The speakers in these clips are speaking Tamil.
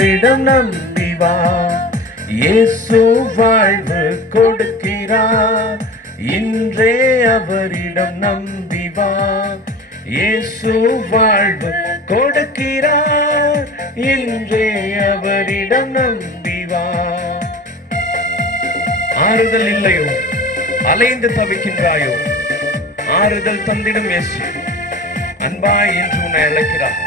அவரிடம் நம்பி வா. இயேசு வாழ்வு கொடுக்கிறார், இன்றே அவரிடம் நம்பி வா. இயேசு வாழ்வு கொடுக்கிறார், இன்றே அவரிடம் நம்பி வா. ஆறுதல் இல்லையோ, அலைந்து தவிக்கின்றாயோ, ஆறுதல் தந்திடும் இயேசு அன்பாய் என்று உன்னை அழைக்கிறார்.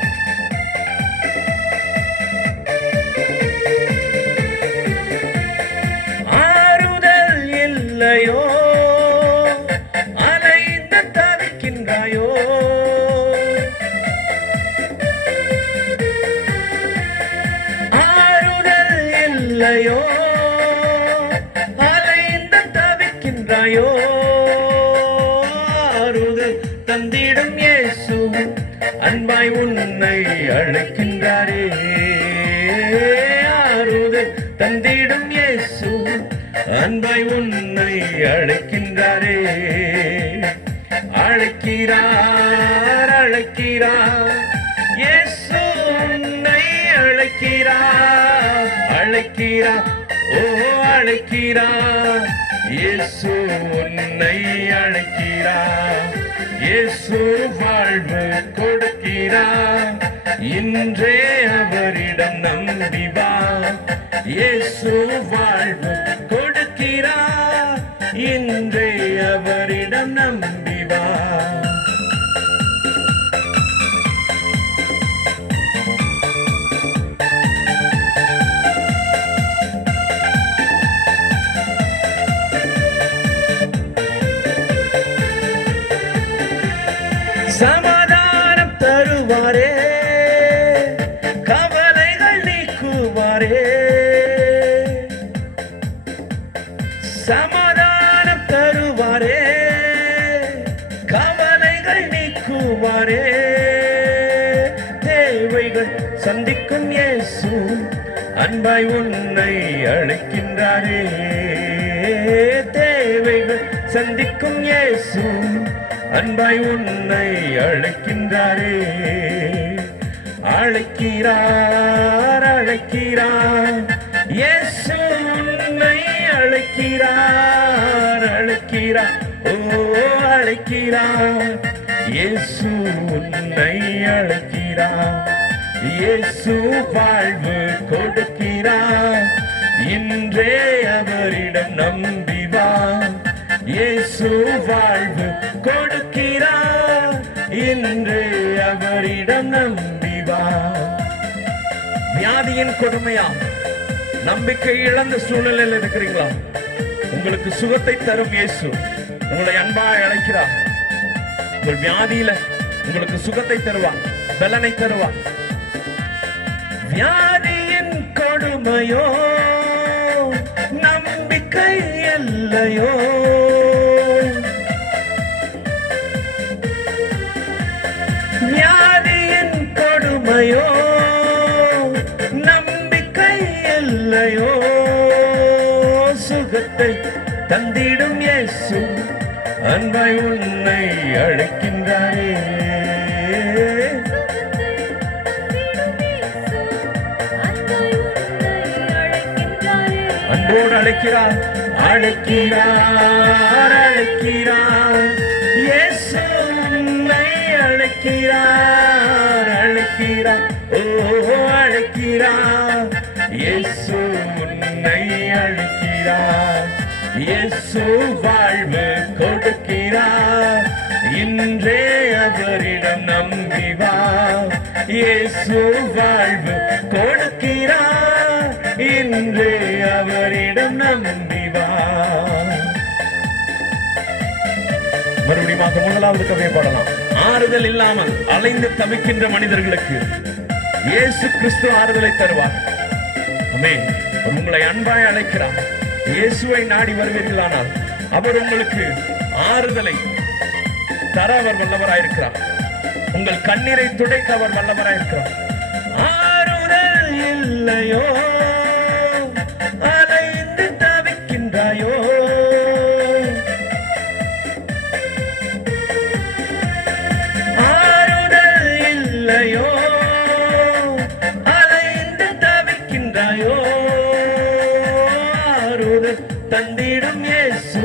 ஆறுதல் இல்லையோ, அலைந்து தவிக்கின்றாயோ, ஆறுதல் இல்லையோ, அலைந்து தவிக்கின்றாயோ, ஆறுதல் தந்திடும் இயேசு அன்பாய் உன்னை அழைக்கின்றாரே. ஆறுதல் தந்திடும் இயேசு அன்பாய் உன்னை அழைக்கின்றாரே. அழைக்கிறார், அழைக்கிறார், இயேசு உன்னை அழைக்கிறார். அழைக்கிறார், ஓ அழைக்கிறார், இயேசு உன்னை அழைக்கிறார். இயேசு வாழ்வு கொடுக்கிறார், இன்றே அவரிடம் நம்பி வா. இயேசு வாழ்வு கொடுக்கிறார், இன்றே அவரிடம் நம்பி வா. சமாதானம் தருவாரே, கவலைகள் நீக்குவாரே. சமாதானம் தருவாரே, கவலைகள் நீக்குவாரே. தேவைகள் சந்திக்கும் இயேசு அன்பாய் உன்னை அழைக்கின்றாரே. தேவைகள் சந்திக்கும் இயேசு அன்பாய் உன்னை அழைக்கின்றாரே. அழைக்கிறார், அழைக்கிறார், இயேசு உன்னை அழைக்கிறார். அழைக்கிறார், ஓ அழைக்கிறார், இயேசு உன்னை அழைக்கிறார். இயேசு வாழ்வு கொடுக்கிறார், இன்றே அவரிடம் நம்பி வா. இயேசு வாழ்வு கொடுக்கிறார், இன்றே அவரிடம் நம்பி வா. வியாதியின் கொடுமையா நம்பிக்கை இழந்த சூழ்நிலையில் இருக்கிறீங்களா? உங்களுக்கு சுகத்தை தரும் இயேசு உங்களை அன்பாய் அழைக்கிறார். உங்கள் வியாதியில உங்களுக்கு சுகத்தை தருவார், பலனை தருவார். வியாதியின் கொடுமையோ, நம்பிக்கை இல்லையோ, வியாதியின் கொடுமையோ, நம்பிக்கை இல்லையோ, சுகத்தை தந்திடும் இயேசு அன்பாய் உன்னை அழைக்கின்றாரே. அன்போடு அழைக்கிறார், அழைக்கிறார், அழைக்கிறார், இயேசு உன்னை அழைக்கிறார். அழைக்கிறார், ஓ அழைக்கிறார், இயேசு உன்னை அழைக்கிறார். இயேசு வாழ்வு கொடுக்கிறார், இன்றே அவரிடம் நம்பி வா. இயேசு வாழ்வு கொடுக்கிறார், இன்றே அவரிடம் நம்பி வா. மறுபடியும் முதலாவது கவியை பாடலாம். ஆறுதல் இல்லாமல் அலைந்து தவிக்கின்ற மனிதர்களுக்கு இயேசு கிறிஸ்து ஆறுதலை தருவார். ஆமென். உங்களை அன்பாய் அழைக்கிறார். இயேசுவை நாடி வருவீர்களானால் அவர் உங்களுக்கு ஆறுதலை தர அவர் வல்லவராயிருக்கிறார். உங்கள் கண்ணீரை துடைக்க அவர் வல்லவராயிருக்கிறார். ஆறுதல் இல்லையோ, அலைந்து தவிக்கின்றாயோ, ஆறுதல் இல்லையோ, அலைந்து தவிக்கின்றாயோ, தந்திடும் இயேசு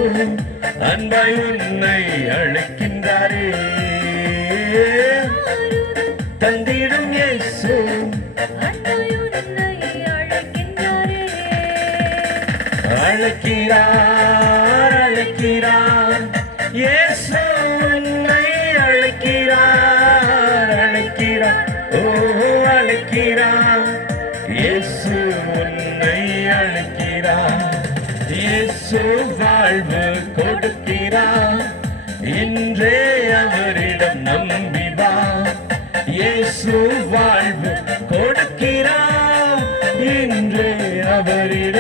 அன்பாய் உன்னை அழைக்கின்றாரே. தந்திடும் இயேசு அழைக்கிறார் அழைக்கிறார் இயேசு உன்னை அழைக்கிறார் அழைக்கிறார் ஓ அழைக்கிறார் இயேசு உன்னை அழைக்கிறார். இயேசு வாழ்வு கொடுக்கிறார் இன்றே அவரிடம் நம்பி வா. இயேசு வாழ்வு கொடுக்கிறார் இன்றே அவரிடம்